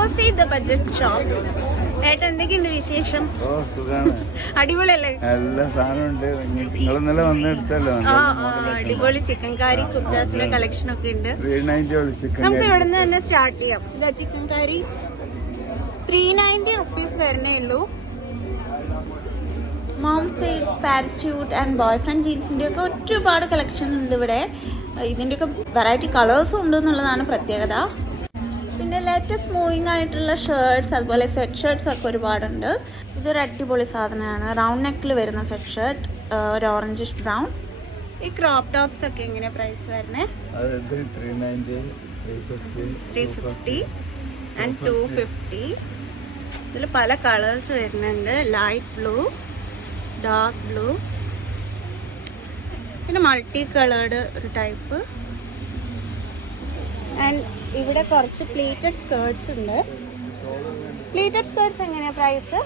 Rossi the budget shop. ഏട്ടാ എന്തൊക്കെയുണ്ട് വിശേഷം? അടിപൊളിയല്ലേ? എല്ലാ സാധനമുണ്ട്. നിങ്ങളെന്നല്ല വന്നെടുത്തല്ലോ. അടിപൊളി ചിക്കൻ കാരി കുർത്താസിന്റെ കളക്ഷൻ ഒക്കെ ഉണ്ട്. നമുക്ക് ഇവിടെ നിന്ന് തന്നെ സ്റ്റാർട്ട് ചെയ്യാം. ഇതാ ചിക്കൻ കാരി 390 rupees വരുന്നേ ഉള്ളൂ. Mom fit, parachute and boy friend ജീൻസിൻ്റെ ഒക്കെ ഒരുപാട് കളക്ഷൻ ഉണ്ട് ഇവിടെ. ഇതിൻ്റെയൊക്കെ വെറൈറ്റി കളേഴ്സും ഉണ്ട് എന്നുള്ളതാണ് പ്രത്യേകത. പിന്നെ ലേറ്റസ്റ്റ് മൂവിങ് ആയിട്ടുള്ള ഷർട്ട്സ്, അതുപോലെ സെറ്റ് ഷർട്ട്സ് ഒക്കെ ഒരുപാടുണ്ട്. ഇതൊരു അടിപൊളി സാധനമാണ്. റൗണ്ട് നെക്കിൽ വരുന്ന സെറ്റ് ഷർട്ട്, ഒരു ഓറഞ്ചിഷ് ബ്രൗൺ. ഈ ക്രോപ്പ് ടോപ്സ് ഒക്കെ എങ്ങനെയാണ് പ്രൈസ് വരുന്നത്? 350 ആൻഡ് 250. ഇതിൽ പല കളേഴ്സ് വരുന്നുണ്ട്. ലൈറ്റ് ബ്ലൂ, ഡാർക്ക് ബ്ലൂ, പിന്നെ മൾട്ടി കളേർഡ് ഒരു ടൈപ്പ്. ആൻഡ് ഇവിടെ കുറച്ച് പ്ലീറ്റഡ് സ്കേർട്സ് ഉണ്ട്. പ്ലീറ്റഡ് സ്കേർട്സ് എങ്ങനെയാണ് പ്രൈസ്?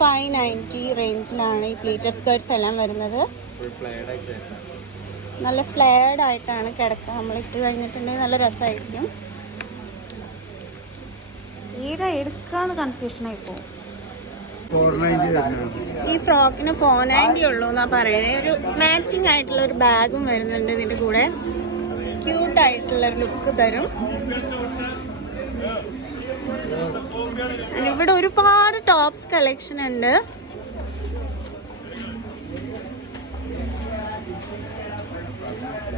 590 റേഞ്ചിലാണ് ഈ പ്ലീറ്റഡ് സ്കേർട്സ് എല്ലാം വരുന്നത്. നല്ല ഫ്ലെയർഡ് ആയിട്ടാണ് കിടക്കുക. നമ്മൾ ഇട്ട് കഴിഞ്ഞിട്ടുണ്ടെങ്കിൽ നല്ല രസമായിരിക്കും. ഏതാ എടുക്കാന്ന് കൺഫ്യൂഷനായി പോകും. ഈ ഫ്രോക്കിന് 490 ഉള്ളൂ എന്നാ പറയണേ. ഒരു മാച്ചിങ് ആയിട്ടുള്ള ഒരു ബാഗും വരുന്നുണ്ട് ഇതിന്റെ കൂടെ. ക്യൂട്ടായിട്ടുള്ള ഒരു ലുക്ക് തരും. ഇവിടെ ഒരുപാട് ടോപ്സ് കളക്ഷൻ ഉണ്ട്.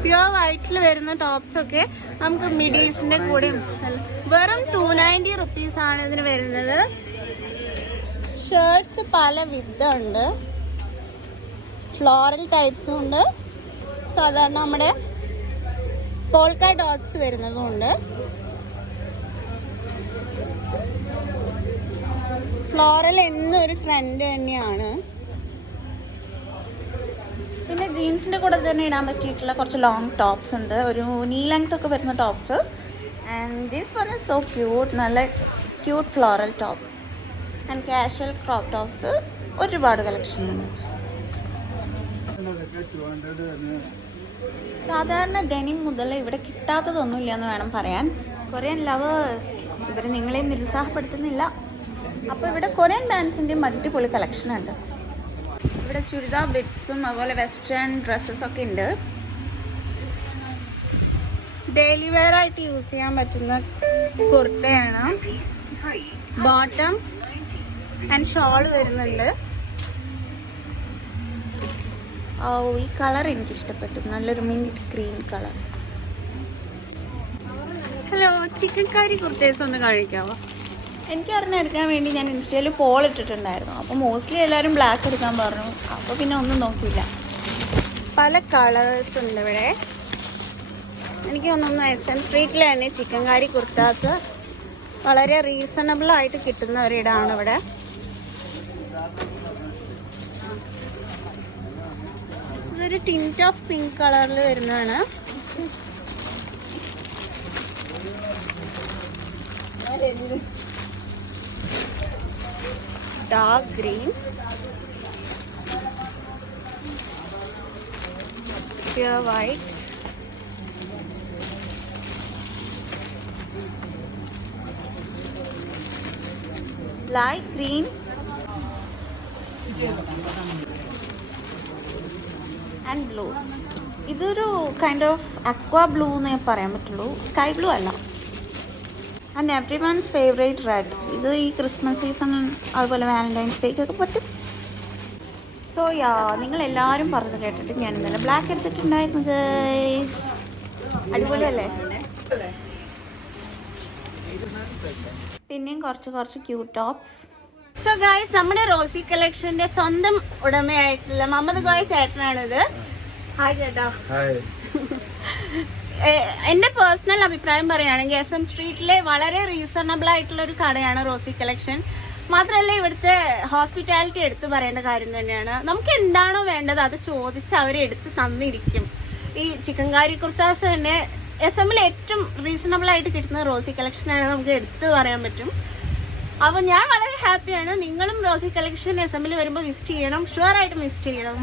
പ്യുവർ വൈറ്റിൽ വരുന്ന ടോപ്സ് ഒക്കെ നമുക്ക് മിഡീസിന്റെ കൂടെ വെറും 290 rupees ആണ് ഇതിന് വരുന്നത്. ഷർട്ട്സ് പല വിധമുണ്ട്. ഫ്ലോറൽ ടൈപ്സും ഉണ്ട്, സാധാരണ നമ്മുടെ പോൾക്ക ഡോട്ട്സ് വരുന്നതും ഉണ്ട്. ഫ്ലോറൽ എന്നൊരു ട്രെൻഡ് തന്നെയാണ്. പിന്നെ ജീൻസിൻ്റെ കൂടെ തന്നെ ഇടാൻ പറ്റിയിട്ടുള്ള കുറച്ച് ലോങ് ടോപ്സ് ഉണ്ട്. ഒരു നീ ലെങ്ത് ഒക്കെ വരുന്ന tops. And this one is so cute. നല്ല cute floral top and casual crop tops ഒരുപാട് കളക്ഷൻ ഉണ്ട്. സാധാരണ ഡെനിം മുതൽ ഇവിടെ കിട്ടാത്തതൊന്നുമില്ല എന്ന് വേണം പറയാൻ. കൊറിയൻ ലവേഴ്സ്, ഇവർ നിങ്ങളെയും നിരുത്സാഹപ്പെടുത്തുന്നില്ല. അപ്പോൾ ഇവിടെ കൊറിയൻ ബാൻഡ്സിൻ്റെയും അടിപൊളി കളക്ഷൻ ഉണ്ട്. ഇവിടെ ചുരിദാർ ബിറ്റ്സും അതുപോലെ വെസ്റ്റേൺ ഡ്രസ്സസ് ഒക്കെ ഉണ്ട്. ഡെയിലി വെയർ ആയിട്ട് യൂസ് ചെയ്യാൻ പറ്റുന്ന കുർത്തയാണ്. ബോട്ടം ആൻഡ് ഷോൾ വരുന്നുണ്ട്. ഈ കളർ എനിക്ക് ഇഷ്ടപ്പെട്ടു. നല്ലൊരു mint green colour. Hello, chikankari kurtis ഒന്ന് കാണിക്കാവോ? എനിക്ക് ഒരെണ്ണം എടുക്കാൻ വേണ്ടി ഞാൻ ഇൻസ്റ്റയിൽ പോൾ ഇട്ടിട്ടുണ്ടായിരുന്നു. അപ്പോൾ മോസ്റ്റ്ലി എല്ലാവരും ബ്ലാക്ക് എടുക്കാൻ പറഞ്ഞു. അപ്പോൾ പിന്നെ ഒന്നും നോക്കിയില്ല. പല കളേഴ്സ് ഉണ്ട് ഇവിടെ. എനിക്ക് തോന്നുന്നു SM സ്ട്രീറ്റിൽ തന്നെ ചിക്കൻ കാരി കുർത്താസ് വളരെ റീസണബിൾ ആയിട്ട് കിട്ടുന്ന ഒരിടമാണ് ഇവിടെ. ഇതൊരു ടിന്റ് ഓഫ് പിങ്ക് കളറിൽ വരുന്നതാണ്. Dark green, pure white, light green and blue. ഇതൊരു കൈൻഡ് ഓഫ് അക്വാ ബ്ലൂ എന്നേ പറയാൻ പറ്റുള്ളൂ, സ്കൈ ബ്ലൂ അല്ല. And everyone's favourite red. ഇത് ഈ ക്രിസ്മസ് സീസൺ അതുപോലെ വാലന്റൈൻസ് ഡേക്കൊക്കെ പറ്റും. സോ നിങ്ങളെല്ലാവരും പറഞ്ഞു കേട്ടിട്ട് ഞാൻ ഇന്നലെ ബ്ലാക്ക് എടുത്തിട്ടുണ്ടായിരുന്നു ഗൈസ്. അടിപൊളിയല്ലേ? പിന്നെയും കുറച്ച് ക്യൂട്ട് ടോപ്സ്. സോ ഗൈസ്, നമ്മുടെ റോസി കളക്ഷന്റെ സ്വന്തം ഉടമയായിട്ടുള്ള മുഹമ്മദ് ഗോയ് ചേട്ടനാണിത്. ഹായ് ചേട്ടാ. എൻ്റെ പേഴ്സണൽ അഭിപ്രായം പറയുകയാണെങ്കിൽ SM സ്ട്രീറ്റിലെ വളരെ റീസണബിൾ ആയിട്ടുള്ള ഒരു കടയാണ് റോസി കളക്ഷൻ. മാത്രമല്ല ഇവിടുത്തെ ഹോസ്പിറ്റാലിറ്റി എടുത്ത് പറയേണ്ട കാര്യം തന്നെയാണ്. നമുക്ക് എന്താണോ വേണ്ടത് അത് ചോദിച്ച് അവരെടുത്ത് തന്നിരിക്കും. ഈ ചിക്കൻ കാരി കുർത്താസ് തന്നെ SM-ൽ ഏറ്റവും റീസണബിൾ ആയിട്ട് കിട്ടുന്ന റോസി കളക്ഷനാണ്, നമുക്ക് എടുത്ത് പറയാൻ പറ്റും. അപ്പോൾ ഞാൻ വളരെ ഹാപ്പിയാണ്. നിങ്ങളും റോസി കളക്ഷൻ SM-ൽ വരുമ്പോൾ വിസിറ്റ് ചെയ്യണം, ഷുവറായിട്ടും വിസിറ്റ് ചെയ്യണം.